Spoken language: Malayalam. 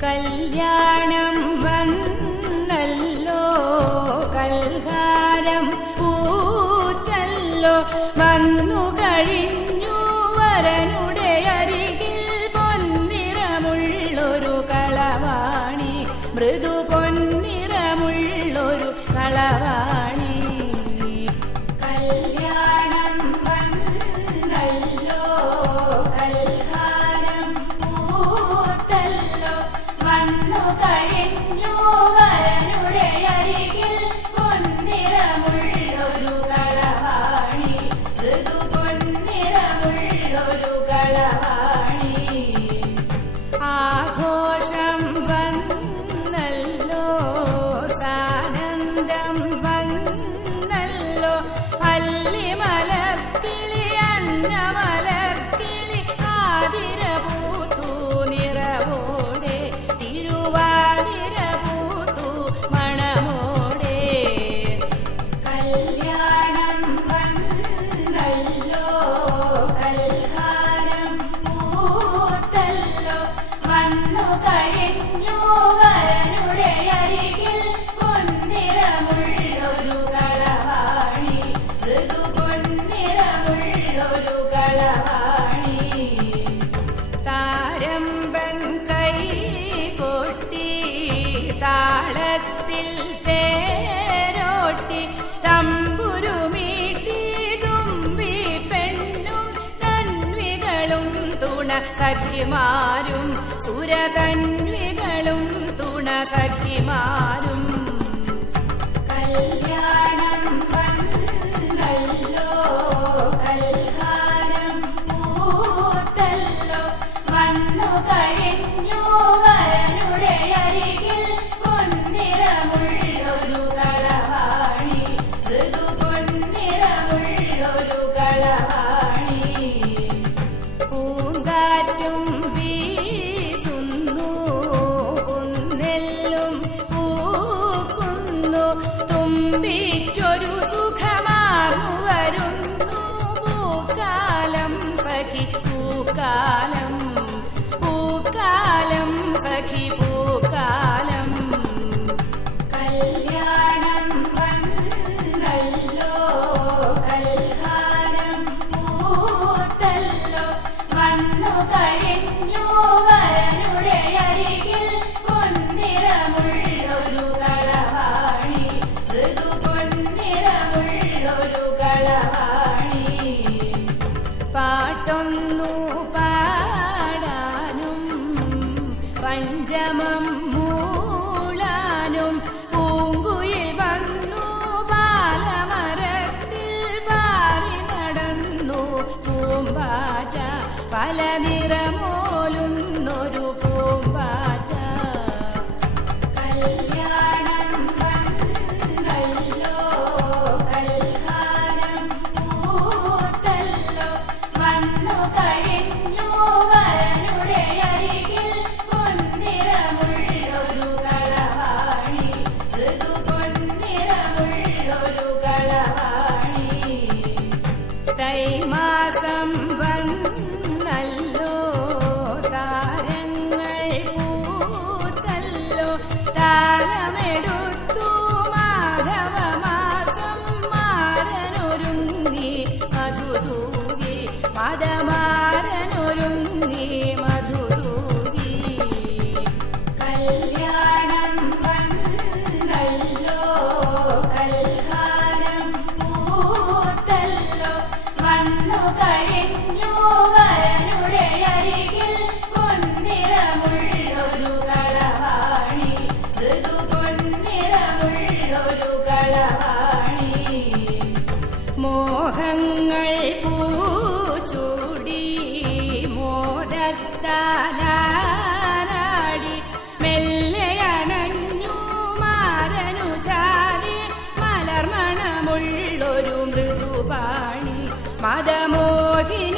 കല്യാണം വന്നല്ലോ കൽഹാരം പൂച്ചല്ലോ വന്നു കഴിഞ്ഞു വരനുടെ അരികിൽ പൊന്നിറമുള്ളൊരു കളവാണി മൃദു പൊന്നിറമുള്ളൊരു കളവാണി കല്യാണം വന്നല്ലോ കൽഹാരം പൂച്ചല്ലോ വന്നു കഴിഞ്ഞു വരനുടെ അരികിൽ പൊന്നിറമുള്ളൊരു കളവാണി മൃദു പൊന്നിറമുള്ളൊരു കളവാണി ആഘോഷം വന്നല്ലോ സാനന്ദം വന്നല്ലോ അല്ലിമലർക്കിളി അന്നമലർക്കിളി ആതിരപൂത്തു നിറവോടെ തിരുവാതിരപൂത്തു മണമോടെ കല്യാണം വന്നല്ലോ കൽഹാരം പൂത്തല്ലോ വന്നു കഴിഞ്ഞു വരനുടെ അരികിൽ പൊന്നിറമുള്ളൊരു കളവാണി മൃദു പൊന്നിറമുള്ളൊരു കളവാണി താരമ്പൻ കൈ കൊട്ടി താളത്തിൽ തേരോട്ടി തമ്പുരുമീട്ടി തുമ്പി പെണ്ണും തന്വികളും തുണ സഖിമാരും സുരതന്വികളും തുണ സഖിമാരും കല്യാണം വന്നല്ലോ കൽഹാരം പൂത്തല്ലോ വന്നു കഴിഞ്ഞു വരനുടെ അരികിൽ പൊന്നിറമുള്ളൊരു കളവാണി മൃദു പൊന്നിറമുള്ളൊരു കളവാണി പൂങ്കാറ്റും വീശുന്നു കുന്നെല്ലും പൂക്കുന്നു തുമ്പിക്കൊരു സുഖമാർന്നു വരുന്നു പൂക്കാലം സഖി പൂക്കാലം പൂക്കാലം സഖി പൂക്കാലം കല്യാണം വന്നല്ലോ കൽഹാരം പൂത്തല്ലോ വന്നു കഴിഞ്ഞു വരനുടെ അരികിൽ പൊന്നിറമുള്ളൊരു കളവാണി മൃദു പൊന്നിറമുള്ളൊരു കളവാണി പാട്ടൊന്നു പാടാനും പഞ്ചമം മൂളാനും പൂങ്കുയിൽ വന്നു ബാലമരത്തിൽ പാറി നടന്നു പൂമ്പാറ്റ പല നിറമോലുന്നൊരു പൂമ്പാറ്റ കല്യാണം വന്നല്ലോ കൽഹാരം പൂത്തല്ലോ വന്നു കഴിഞ്ഞു വരനുടെ അരികിൽ പൊന്നിറമുള്ളൊരു കളവാണി മൃദു പൊന്നിറമുള്ളൊരു കളവാണി തൈമാസം വന്നല്ലോ താരങ്ങൾ പൂത്തല്ലോ താരമെടുത്തു മാധവമാസം മാരനൊരുങ്ങി മധുതൂകി മദമാരനൊരുങ്ങി മധുതൂകി കല്യാണം വന്നല്ലോ കൽഹാരം പൂത്തല്ലോ വന്നു കഴിഞ്ഞു വരനുടെ അരികിൽ പൊന്നിറമുള്ളൊരു കളവാണി മൃദു പൊന്നിറമുള്ളൊരു കളവാണി മോഹങ്ങൾ പൂച്ചൂടി മോദത്താലാടി മെല്ലെയണഞ്ഞു മാരനു ചാരി മലർമണമുള്ളൊരു മൃദുപാണി മദമോഹിനിയാമൊരു